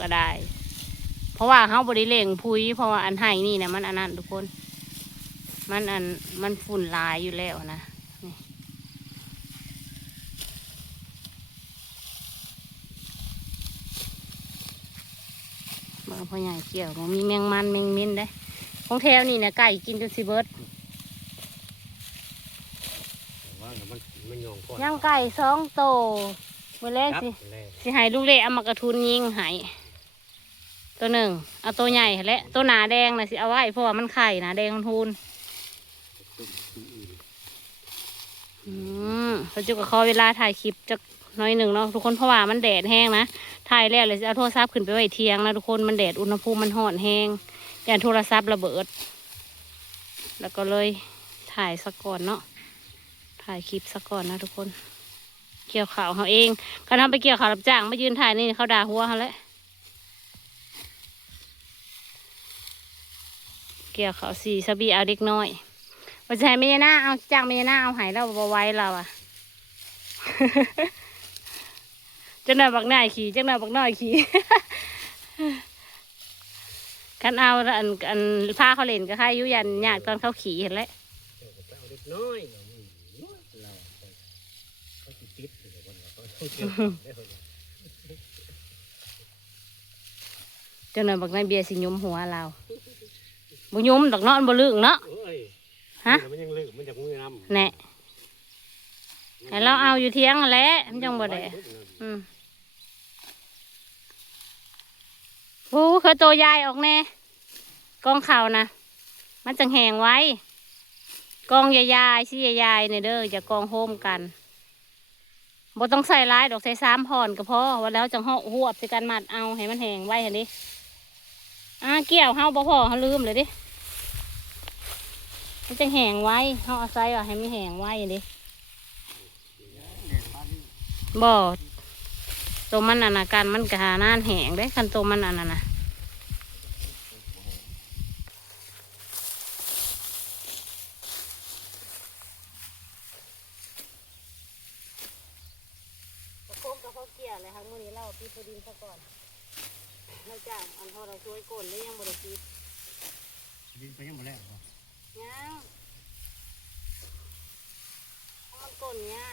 ก็ได้ เพราะว่าเขาบริเลงพุยเพราะว่าอันไห้นี่นะมันอันนั้นทุกคน มันอันมันฝุ่นหลายอยู่แล้วนะนี่บางพ่อใหญ่เกี่ยวบ่มีแมงมันแมงมินได้ของแถวนี่นะไก่กินจนสิเบิดว่าแต่มันมันยองก่อนย่างไก่สองโตมื่อแรกสิแรกสิใหายลูกเละเอามากระทุนยิงใหาย ตัวหนึ่งเอาตัวใหญ่และตัวหนาแดงนะสิเอาไว้เพราะว่ามันไข่หนาแดงมันทูนอืมเราจะกับขอเวลาถ่ายคลิปจักน้อยหนึ่งเนาะทุกคนเพราะว่ามันแดดแห้งนะถ่ายแล้วเลยจะเอาโทรศัพท์ขึ้นไปไว้เทียงนะทุกคนมันแดดอุณหภูมิมันห่อนแห้งอย่าโทรศัพท์ระเบิด แล้วก็เลยถ่ายสักก่อนเนาะถ่ายคลิปสักก่อนนะทุกคน เกี่ยวข่าวเขาเองก็ทำไปเกี่ยวข่าวรับจ้างมายืนถ่ายนี่เขาด่าหัวเขาแล้ว เกี่ยวข่าสี่สบีเอาเด็กน้อยว่าจะให้เมียน้าเอาจ้างเมียน้าเอาหายเราบาไว้เราอะจังหน่อยบักหน้าขี่จังหน่อยบักน้อยขี่กันเอาอันอันพาเขาเล่นก็ใครอยุยันยากตอนเขาขี่เห็นแล้วเอาเล็กน้อยเราเราเขาติดติดอยู่คนเราเขาเกี่ยวได้คนจังหน่อยบักนายเบียร์สิยมหัวเรา บ่ยุมดอกเนาะมันบ่ลึกเนาะเอ้ยฮะมันยังลืมมันจากมือน้ำแน่ให้เราเอาอยู่เที่ยงนั่นแหละมันจังบ่ได้อืมโอ้เคยโตยายออกแน่กองข่าวนะมันจังแหงไว้ กองยายๆสิยายๆเนี่ยเด้ออย่ากองโฮมกันบ่ต้องใส่ร้ายดอกใส่สามพอนก็พอว่าแล้วจังหอกหวบใส่กันมัดเอาให้มันแหงไว้เห็นดิอ่าเกี่ยวเฮาบ่พอเฮาลืมเลยดิ มันจังแหงไว้เฮาเอาใส่ว่าให้มันแหงไว้เห็นดิบ่ตัวมันอันนะการมันกะหานานแหงได้คันตัวมันอันนั้นนะโค้งกับเขาเกี่ยเลยครับมื่อนี้เราปีพดินซะก่อนนอกจากอันพอเราช่วยก่นได้ยังบริปีดินไปยังหมดแล้ว ยังเพราะมัน ก่นเนี่ย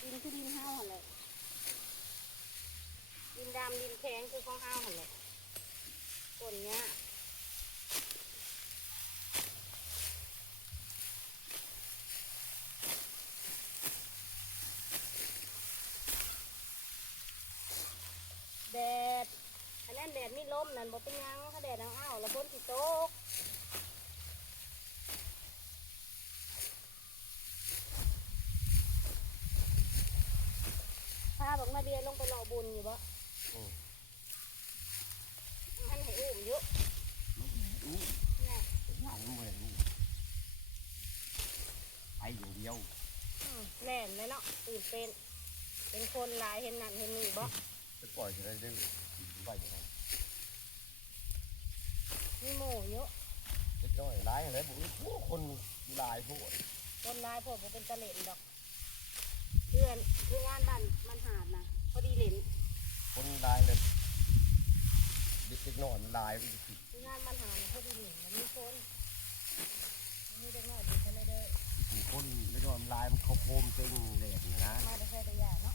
ดินคือดินห้าวหันแหละดินดำดินแข็งคือของห้าวหันแหละก่นเนี่ยแดดอันนั้นแดดไม่ล้มนั่นบ่เป็นยังถ้าแดดเอาอ้าวแล้วพ้นสิตก พาบอกมาเบียลงไปรอบุญอยู่บ่มันให้อุ้มเยอะเนี่ย หนังมันไปอยู่เดียวอืมแล่นเลยเนาะตื่นเป็น เป็นคนหลายเห็นนั่นเห็นนี่บ่จะปล่อยจะได้เรื่องไปยังไงมีหมู่เยอะเล็กน้อยร้ายอะไรบุ้งคนลายพวกคนหลายพวกบ่เป็นตะเล่นดอก เพื่อนคืองานบ้านมันหาดนะพอดีเล่นคนลายเลยเด็กน้อยลายคืองานมันหาดน่ะพอดีเล่นมันมีคนมีเด็กน้อยดีกันเลยเด้อ คนเล็กน้อยลายมันเขาโคมตึงเลยนะมาได้แค่ตัวอย่างเนาะ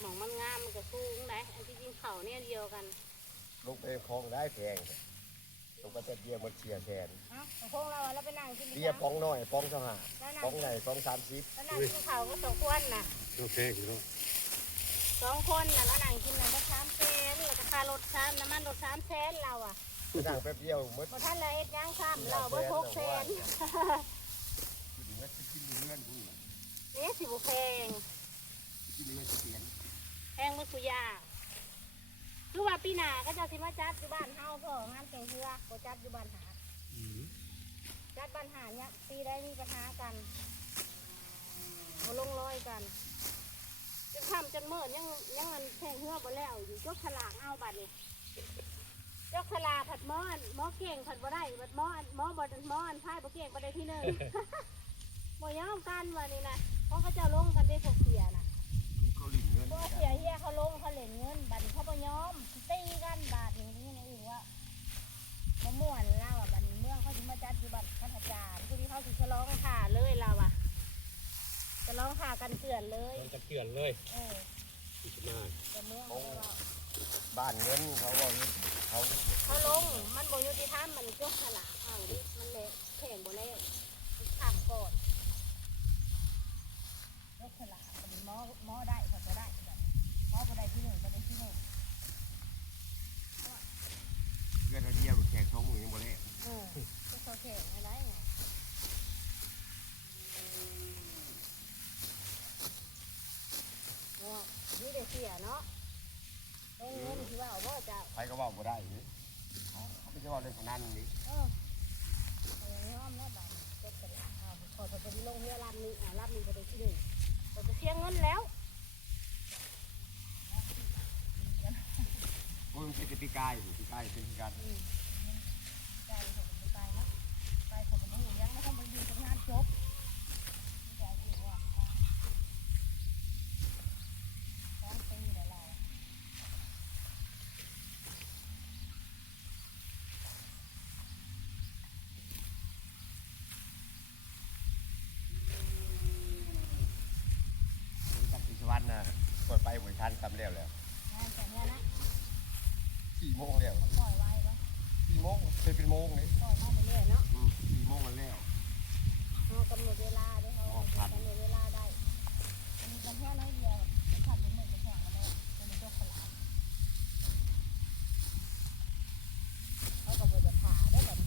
หมอง มันงามมันก็สูงไหนอันที่จริงเขาเนี่ยเดียวกัน ลงไปคลองได้แพงลงไปแต่เบียร์มันเชียร์แทนเอ้าพวกเราอะเราไปนั่งกินเบียร์ฟองน้อยฟองสหาแล้วฟนั่องงใหญ่ฟองสามสิบแล้วนั่งกินข้าวก็สองคนน่ะโอเคครับสองคนน่ะแล้วนั่งกินน่ะก็สามแสนแล้วก็ค่ารถสามน้ำมันรถสามแสนเราอะนั่งแป๊บเดียวมดพอท่านเลยเฮ็ดหยังซ้ำเราบ่หกแสนกินเงินกินเงินคุณนี่สิบุแพงกินเงินเสียน แพงมือสุยาคือว่าปีหน้าก็จะสิมาจัดอยู่บ้านเฮาพ่องานแต่งเฮือบ่จัดอยู่บ้านหาดจัดปัญหาเนี่ยปีได้มีปัญหากันเอาลงรอยกันจนค่ำจนเมื่อยังยังเงินแทงเหือบ่แล้วอยู่ยกฉลากเอาบัดนี่ยกฉลากผัดหมออันหมอเก่งผัดบ่ได้ผัดหมออันหมอบ่หมออันพายบ่เก่งบ่ได้ที่หนึ่งบ่ยอมกันว่านี่นะเพราะเขาเจะลงกันได้พวกเสียนะ เขาหลิงเงินพวกเสียเฮียเขาลงเขาเล่นเงินบัดนี้เขาบ่ยอมตีกันบาทนี้นี่นะอีกว่าบ่ม่วนแล้วอะบัดนี้เมืองเขาสิมาจัดอยู่บัดพัทจารย์คือที่เขาสิฉลองข่าเลยเราอะฉลองข่ากันเกลื่อนเลยมันจะเกลื่อนเลยเอออีกนานแต่เมืองเขาบ้านเงินเขาว่าเขาเขาลงมันบ่ยุติธรรมมันยกฉลากเอาดิมันเละแข่งบ่แล้วมันข้ามก่อนยกฉลากบัดนี้หมอหมอได้เขาก็ได้แบบ นี้หมอบ่ได้ที่หนึ่งก็ได้ที่หนึ่งเงินเราเดียวแขกสองมือยังบ่ได้เออก็เขาแข่งอะไรไงโอ้นี่เด็กเสียเนาะได้เงินที่ว่าว่าจะใครก็ว่าบ่ได้นี่เขาเขาไม่ใช่ว่าเล่นพนันนี่เออเอาอย่างนี้อ้อมแล้วบ้านก็จะลาเอาขอไปลงเรือลำนี้อ่าลำนี้ไปได้ที่หนึ่งผมจะเสียเงินแล้ว โอ้ยมันเป็นปีกายปีกายเป็นกายอืมใจผมจะไปนะไปผมจะอยู่ยังไม่ต้องไปอยู่กับงานจบใจอยู่ว่าสองปีแล้วเหมือนชันทำแล้วแล้ว งานแต่เนี้ยนะ สี่โมงแล้วเขาปล่อยไว้ปะสี่โมงเป็นเป็นโมงเลยปล่อยมาเรื่อยๆเนาะอืมสี่โมงกันแล้วเขากำหนดเวลาด้วยเขากำหนดเวลาได้อันนี้กันแค่น้อยเดียวผ่านเป็นหมื่นจะแข่งกันแล้วเป็นยกขลาดเขาก็บริจาคาได้แบบ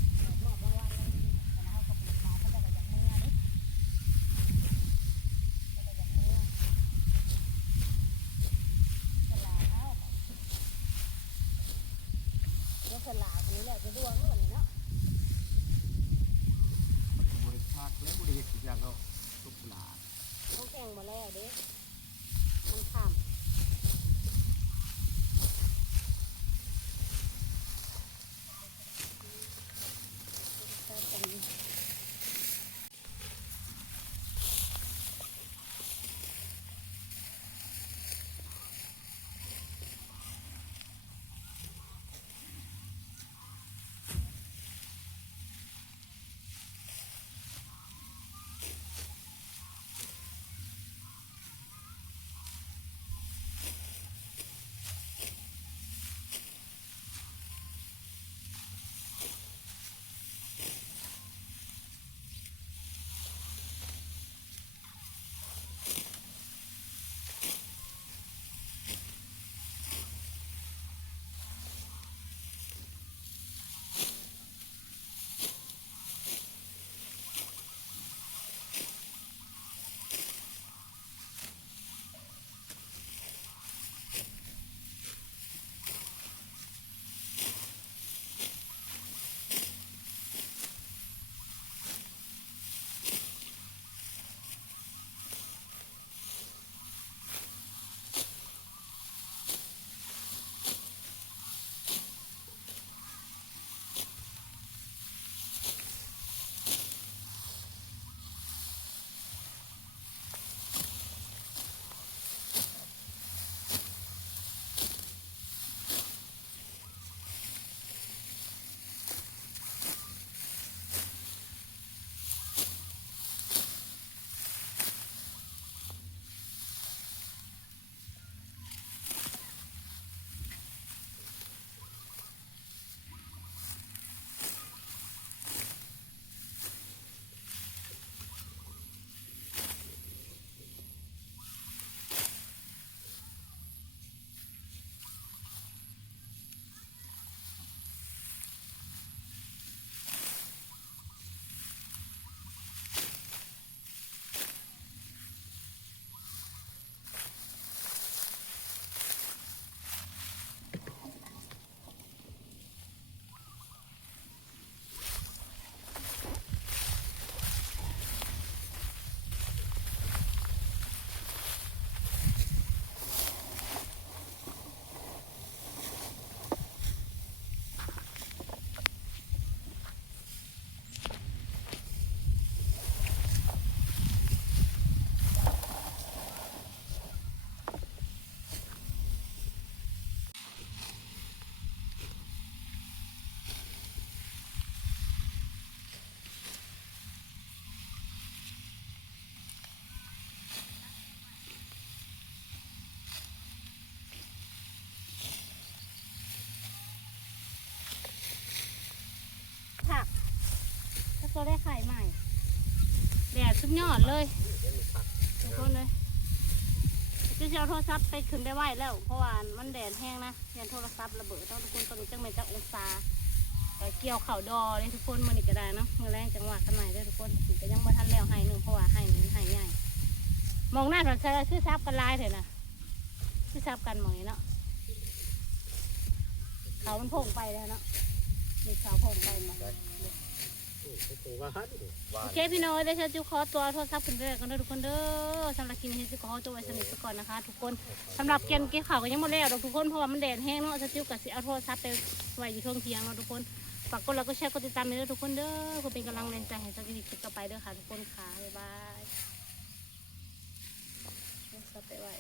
มอบรางวัลอะไรนี่แต่นะเขาก็บริจาคเขาจะกระยักเนื้อนี่จะกระยักเนื้อขลาดเอ้ายกข และจะดวงเมื่อนี้เนาะบริษัทและบริเหตุทุกอย่างเขาทุกหลาเขาแข่งมาแล้วเด้ ยอดเลยทุกคนเลยจะเอาโทรศัพท์ไปขึ้นไปไหวแล้ว เพราะว่ามันแดดแห้งนะยันโทรศัพท์ระเบิดต้องทุกคนตอนนี้จังเป็นจักองศาเกี่ยวเข่าดอเลยทุกคนมันนี่ก็ได้เนาะมือแรงจังหวะกันใหม่ด้วยทุกคนถึงก็ยังมาทันแล้วให้หนึ่งเพราะว่าให้หนึ่งให้ใหญ่มองหน้าถอดเสื้อชื่อซับกันลายเถอะนะชื่อซับกันหมอยเนาะเขามันโผงไปแล้วเนาะนี่เขาโผงไปมดโอ้โห ตัวว่าฮัทโอเคพี่น้อยได้เชิญจุขอตัวโทรศัพท์ขึ้นไปเลยกันเด้อทุกคนเด้อสำหรับคลิปนี้จุขอตัวไว้สนิทไปก่อนนะคะ ทุกคนสำหรับเกมเกี่ยวข่าวก็ยังหมดแล้วทุกคนเพราะว่ามันแดดแห้งเนาะจะจิ้วกับสิเอาโทรศัพท์ไปไว้อยู่ช่วงเที่ยงเนาะทุกคนฝากกดไลค์กดแชร์กดติดตามเด้อทุกคนเด้อเพื่อเป็นกำลังแรงใจให้สักทีคลิปต่อไปเด้อค่ะทุกคนค่ะบ๊ายบายโทรศัพท์ไปไว้